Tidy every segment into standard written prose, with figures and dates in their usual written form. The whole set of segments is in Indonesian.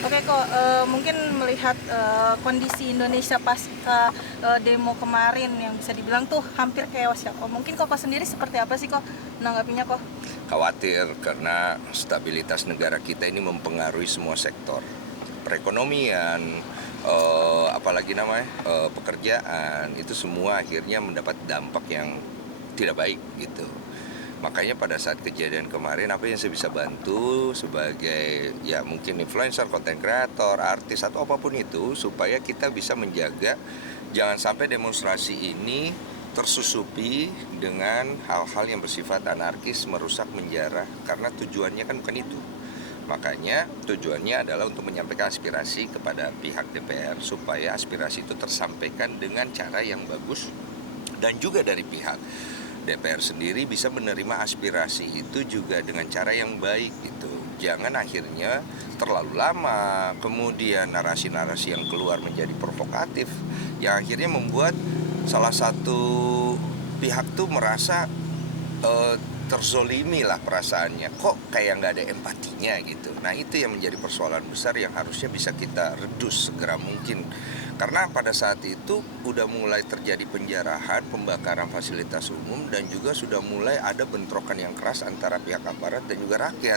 Oke kok, mungkin melihat kondisi Indonesia pasca demo kemarin yang bisa dibilang tuh hampir chaos ya kok. Mungkin kok sendiri seperti apa sih kok menanggapinya kok? Khawatir karena stabilitas negara kita ini mempengaruhi semua sektor. Perekonomian, apalagi namanya, pekerjaan, itu semua akhirnya mendapat dampak yang tidak baik gitu. Makanya pada saat kejadian kemarin apa yang saya bisa bantu sebagai ya mungkin influencer, content creator, artis atau apapun itu supaya kita bisa menjaga jangan sampai demonstrasi ini tersusupi dengan hal-hal yang bersifat anarkis, merusak, menjarah karena tujuannya kan bukan itu. Makanya tujuannya adalah untuk menyampaikan aspirasi kepada pihak DPR supaya aspirasi itu tersampaikan dengan cara yang bagus dan juga dari pihak DPR sendiri bisa menerima aspirasi itu juga dengan cara yang baik gitu. Jangan akhirnya terlalu lama, kemudian narasi-narasi yang keluar menjadi provokatif, yang akhirnya membuat salah satu pihak tuh merasa terzolimi lah perasaannya, kok kayak nggak ada empatinya gitu. Nah itu yang menjadi persoalan besar yang harusnya bisa kita redus segera mungkin. Karena pada saat itu udah mulai terjadi penjarahan, pembakaran fasilitas umum, dan juga sudah mulai ada bentrokan yang keras antara pihak aparat dan juga rakyat.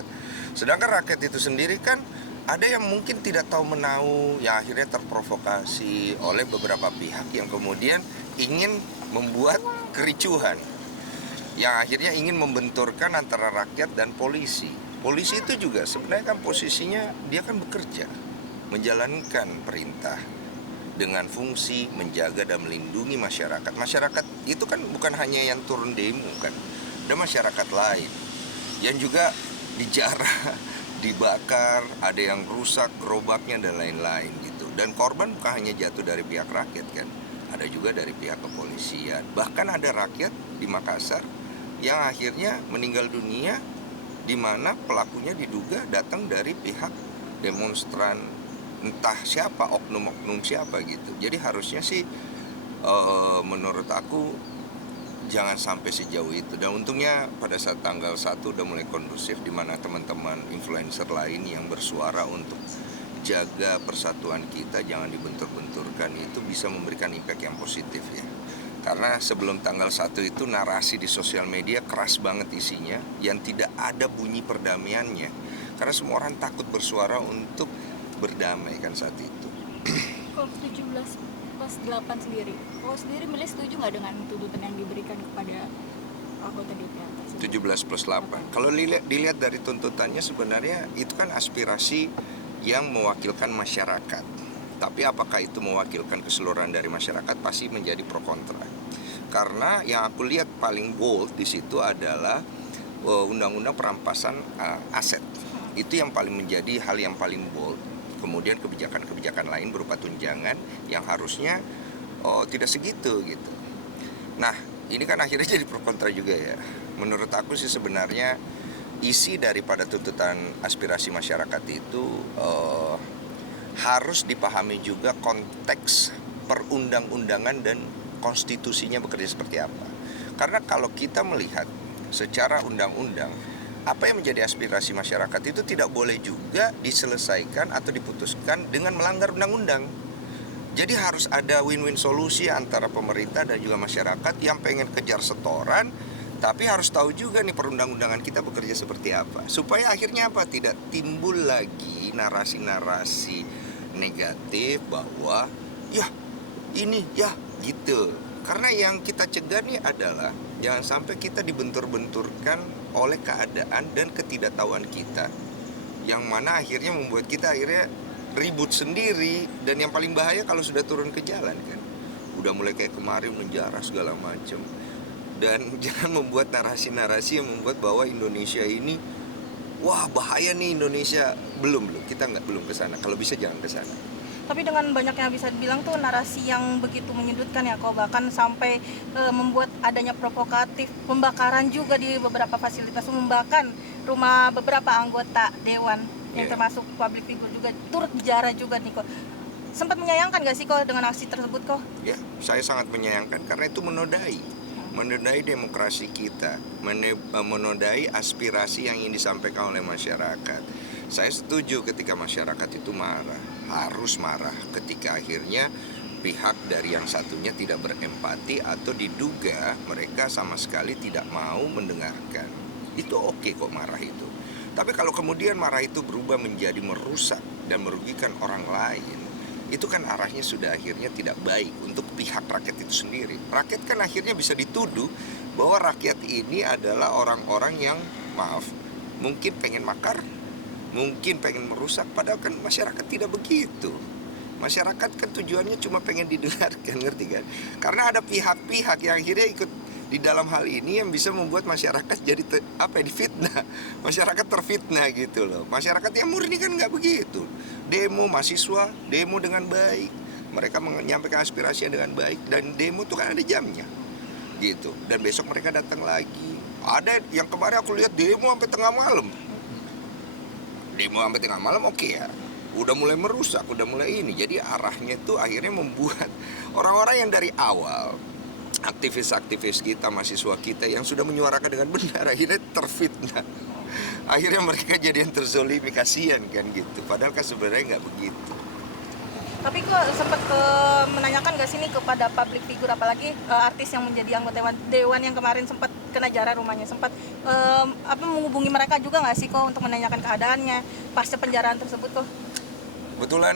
Sedangkan rakyat itu sendiri kan ada yang mungkin tidak tahu menahu, yang akhirnya terprovokasi oleh beberapa pihak yang kemudian ingin membuat kericuhan, yang akhirnya ingin membenturkan antara rakyat dan polisi. Polisi itu juga sebenarnya kan posisinya dia kan bekerja, menjalankan perintah dengan fungsi menjaga dan melindungi masyarakat. Masyarakat itu kan bukan hanya yang turun demo kan, ada masyarakat lain yang juga dijarah, dibakar, ada yang rusak gerobaknya dan lain-lain gitu. Dan korban bukan hanya jatuh dari pihak rakyat kan, ada juga dari pihak kepolisian. Bahkan ada rakyat di Makassar yang akhirnya meninggal dunia di mana pelakunya diduga datang dari pihak demonstran, entah siapa, oknum-oknum siapa gitu. Jadi harusnya sih menurut aku jangan sampai sejauh itu. Dan untungnya pada saat tanggal 1 udah mulai kondusif di mana teman-teman influencer lain yang bersuara untuk jaga persatuan kita, jangan dibentur-benturkan, itu bisa memberikan impact yang positif ya. Karena sebelum tanggal 1 itu narasi di sosial media keras banget isinya, yang tidak ada bunyi perdamaiannya. Karena semua orang takut bersuara untuk berdamai kan saat itu. Kalau 17 plus 8 sendiri, kalau sendiri milih setuju nggak dengan tuntutan yang diberikan kepada anggota DPR tersebut? 17 plus 8. Kalau dilihat dari tuntutannya sebenarnya itu kan aspirasi yang mewakilkan masyarakat. Tapi apakah itu mewakilkan keseluruhan dari masyarakat, pasti menjadi pro kontra. Karena yang aku lihat paling bold di situ adalah undang-undang perampasan aset. Itu yang paling menjadi hal yang paling bold. Kemudian kebijakan-kebijakan lain berupa tunjangan yang harusnya tidak segitu gitu. Nah, ini kan akhirnya jadi pro kontra juga ya. Menurut aku sih sebenarnya isi daripada tuntutan aspirasi masyarakat itu harus dipahami juga konteks perundang-undangan dan konstitusinya bekerja seperti apa. Karena kalau kita melihat secara undang-undang, apa yang menjadi aspirasi masyarakat itu tidak boleh juga diselesaikan atau diputuskan dengan melanggar undang-undang. Jadi harus ada win-win solusi antara pemerintah dan juga masyarakat yang pengen kejar setoran, tapi harus tahu juga nih perundang-undangan kita bekerja seperti apa. Supaya akhirnya apa? Tidak timbul lagi narasi-narasi negatif bahwa ya ini ya gitu. Karena yang kita cegah nih adalah jangan sampai kita dibentur-benturkan oleh keadaan dan ketidaktahuan kita, yang mana akhirnya membuat kita akhirnya ribut sendiri. Dan yang paling bahaya kalau sudah turun ke jalan kan, udah mulai kayak kemarin menjarah segala macam. Dan jangan membuat narasi-narasi yang membuat bahwa Indonesia ini wah bahaya nih Indonesia. Belum kita belum ke sana. Kalau bisa jangan ke sana. Tapi dengan banyaknya bisa dibilang tuh narasi yang begitu menyudutkan ya kok, bahkan sampai membuat adanya provokatif, pembakaran juga di beberapa fasilitas, membakar rumah beberapa anggota dewan yang termasuk public figure juga turut dijarah juga nih kok. Sempat menyayangkan gak sih kok dengan aksi tersebut kok? Ya, saya sangat menyayangkan karena itu menodai demokrasi kita, menodai aspirasi yang ingin disampaikan oleh masyarakat. Saya setuju ketika masyarakat itu marah, harus marah ketika akhirnya pihak dari yang satunya tidak berempati atau diduga mereka sama sekali tidak mau mendengarkan. Itu oke kok marah itu. Tapi kalau kemudian marah itu berubah menjadi merusak dan merugikan orang lain, itu kan arahnya sudah akhirnya tidak baik untuk pihak rakyat itu sendiri. Rakyat kan akhirnya bisa dituduh bahwa rakyat ini adalah orang-orang yang, maaf, mungkin pengen makar, mungkin pengen merusak, padahal kan masyarakat tidak begitu. Masyarakat kan tujuannya cuma pengen didengarkan, ngerti kan? Karena ada pihak-pihak yang akhirnya ikut di dalam hal ini yang bisa membuat masyarakat jadi difitnah. Masyarakat terfitnah gitu loh. Masyarakat yang murni kan nggak begitu. Demo mahasiswa, demo dengan baik. Mereka menyampaikan aspirasinya dengan baik, dan demo tuh kan ada jamnya gitu. Dan besok mereka datang lagi. Ada yang kemarin aku lihat demo sampai tengah malam. Demo sampai tengah malam oke ya. Udah mulai merusak, udah mulai ini. Jadi arahnya itu akhirnya membuat orang-orang yang dari awal, aktivis-aktivis kita, mahasiswa kita yang sudah menyuarakan dengan benar, akhirnya terfitnah. Akhirnya mereka jadi yang terzolimi, kasihan kan gitu. Padahal kan sebenarnya nggak begitu. Tapi kok sempat menanyakan gak sih nih kepada public figure, apalagi artis yang menjadi anggota dewan yang kemarin sempat kena jarah rumahnya, sempat menghubungi mereka juga gak sih kok untuk menanyakan keadaannya pasca penjaraan tersebut kok? Kebetulan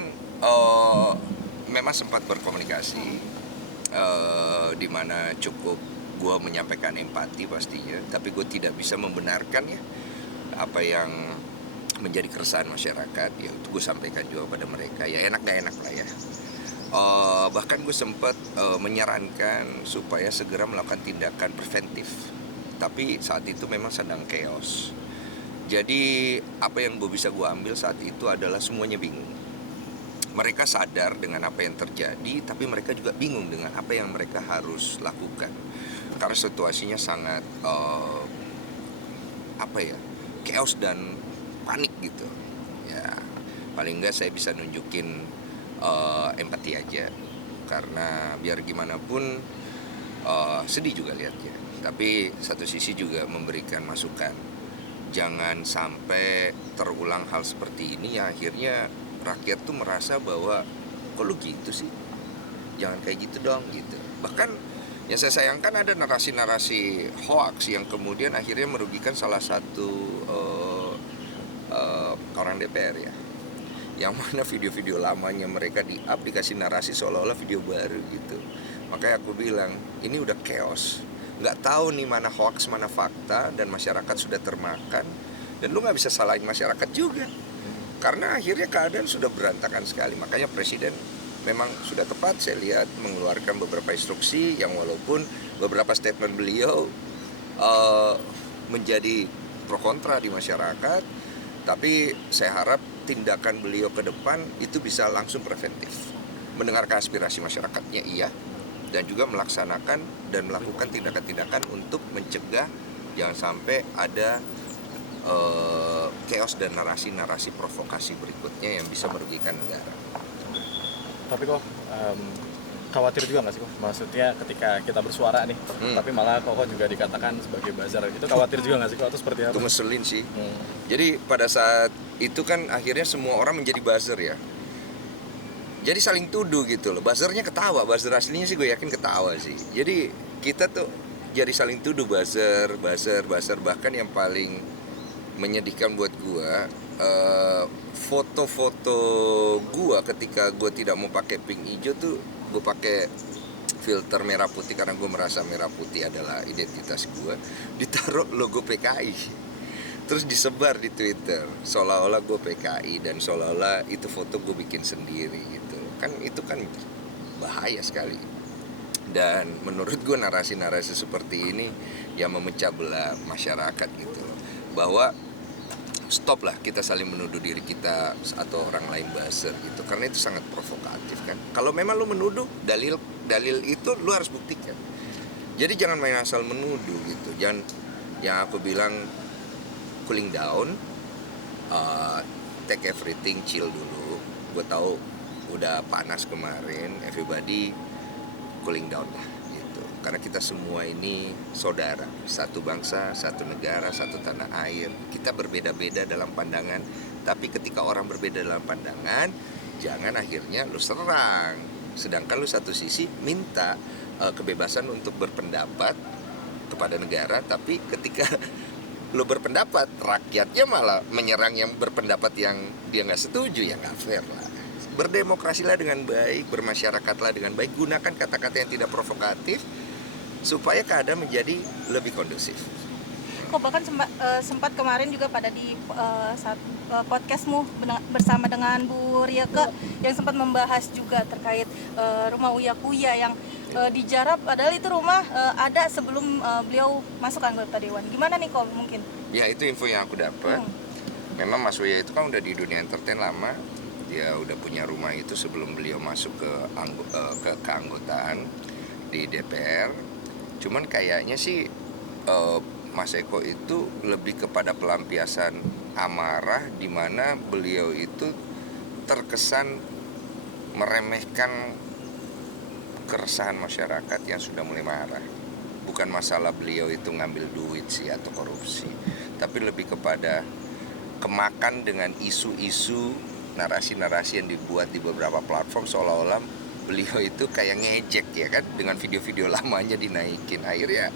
memang sempat berkomunikasi, di mana cukup gue menyampaikan empati pastinya, tapi gue tidak bisa membenarkan ya apa yang menjadi keresahan masyarakat. Ya itu gue sampaikan juga pada mereka, ya enak gak enak lah ya. Bahkan gue sempat menyarankan supaya segera melakukan tindakan preventif, tapi saat itu memang sedang chaos. Jadi apa yang gue ambil saat itu adalah semuanya bingung. Mereka sadar dengan apa yang terjadi, tapi mereka juga bingung dengan apa yang mereka harus lakukan. Karena situasinya sangat chaos dan panik gitu. Ya, paling enggak saya bisa nunjukin empati aja. Karena biar gimana pun sedih juga lihatnya. Tapi satu sisi juga memberikan masukan. Jangan sampai terulang hal seperti ini ya, akhirnya rakyat tuh merasa bahwa kok lu gitu sih, jangan kayak gitu dong gitu. Bahkan yang saya sayangkan ada narasi-narasi hoax yang kemudian akhirnya merugikan salah satu orang DPR ya, yang mana video-video lamanya mereka di-up dikasih narasi seolah-olah video baru gitu. Makanya aku bilang ini udah chaos, nggak tahu nih mana hoax mana fakta, dan masyarakat sudah termakan, dan lu nggak bisa salahin masyarakat juga. Karena akhirnya keadaan sudah berantakan sekali. Makanya Presiden memang sudah tepat saya lihat mengeluarkan beberapa instruksi yang walaupun beberapa statement beliau menjadi pro kontra di masyarakat, tapi saya harap tindakan beliau ke depan itu bisa langsung preventif. Mendengarkan aspirasi masyarakatnya iya, dan juga melaksanakan dan melakukan tindakan-tindakan untuk mencegah jangan sampai ada chaos dan narasi-narasi provokasi berikutnya yang bisa merugikan negara. Tapi kok khawatir juga nggak sih kok? Maksudnya ketika kita bersuara nih, tapi malah kok juga dikatakan sebagai buzzer, itu khawatir juga nggak sih kok? Atau seperti apa? Itu ngeselin sih. Jadi pada saat itu kan akhirnya semua orang menjadi buzzer ya. Jadi saling tuduh gitu loh. Buzzernya ketawa, buzzer aslinya sih gue yakin ketawa sih. Jadi kita tuh jadi saling tuduh buzzer. Bahkan yang paling menyedihkan buat gua, foto-foto gua ketika gua tidak mau pakai pink hijau tuh gua pakai filter merah putih karena gua merasa merah putih adalah identitas gua, ditaruh logo PKI, terus disebar di Twitter seolah-olah gua PKI dan seolah-olah itu foto gua bikin sendiri gitu. Kan itu kan bahaya sekali. Dan menurut gua narasi-narasi seperti ini yang memecah belah masyarakat gitu loh. Bahwa stop lah kita saling menuduh diri kita atau orang lain buzzer gitu, karena itu sangat provokatif kan. Kalau memang lu menuduh, dalil itu lu harus buktikan. Jadi jangan main asal menuduh gitu. Jangan, yang aku bilang cooling down, take everything, chill dulu. Gue tahu udah panas kemarin, everybody cooling down lah gitu. Karena kita semua ini saudara, satu bangsa, satu negara, satu tanah air. Kita berbeda-beda dalam pandangan, Tapi ketika orang berbeda dalam pandangan, jangan akhirnya lu serang. Sedangkan lu satu sisi minta kebebasan untuk berpendapat kepada negara, tapi ketika lu berpendapat, rakyatnya malah menyerang yang berpendapat yang dia nggak setuju, ya nggak fair lah. Berdemokrasilah dengan baik, bermasyarakatlah dengan baik, gunakan kata-kata yang tidak provokatif supaya keadaan menjadi lebih kondusif. Kok bahkan sempat kemarin juga pada di saat podcastmu bersama dengan Bu Rieke yang sempat membahas juga terkait rumah Uya Kuya yang dijarap, padahal itu rumah ada sebelum beliau masuk anggota dewan. Gimana nih kok mungkin? Ya itu info yang aku dapat. Memang Mas Uya itu kan udah di dunia entertain lama. Dia udah punya rumah itu sebelum beliau masuk ke keanggotaan di DPR. Cuman kayaknya sih Mas Eko itu lebih kepada pelampiasan amarah, di mana beliau itu terkesan meremehkan keresahan masyarakat yang sudah mulai marah. Bukan masalah beliau itu ngambil duit sih atau korupsi, tapi lebih kepada kemakan dengan isu-isu, narasi-narasi yang dibuat di beberapa platform seolah-olah beliau itu kayak ngejek ya kan, dengan video-video lamanya dinaikin. Akhirnya